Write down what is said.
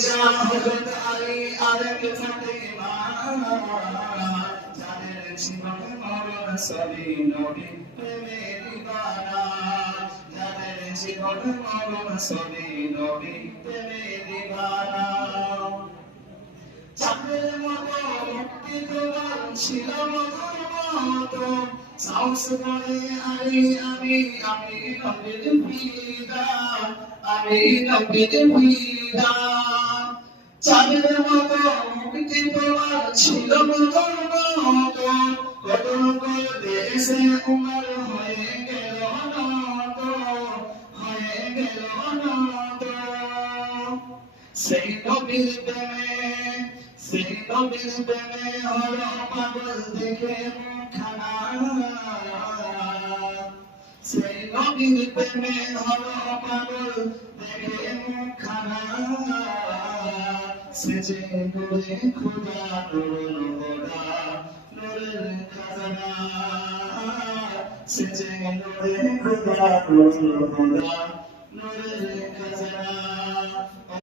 হযরত আলী আরেক ফাতেমা যাদের জীবন মরণ সবই নবী প্রেমে দিবানা যাদের জীবন মরণ সবই নবী প্রেমে দিবানা চাঁদের মতো মুক্তি প্রদান ছিল মধুর মতো সাহস করে আমি নবীর ফিদা আমি নবীর ফিদা চাঁদের মতো মুক্তি প্রদান ছিল মধুর মতো কদর করে দেশে উমর হয়ে গেল নত সেই নবীর প্রেমে হলো পাগল দেখে মুখখানা সেই নবীর প্রেমে হলো পাগল দেখে মুখখানা সেজে নূরে খোদা নূরুল হুদা নূরের খাজানা সেজে নূরে খোদা নূরুল হুদা নূরের খাজানা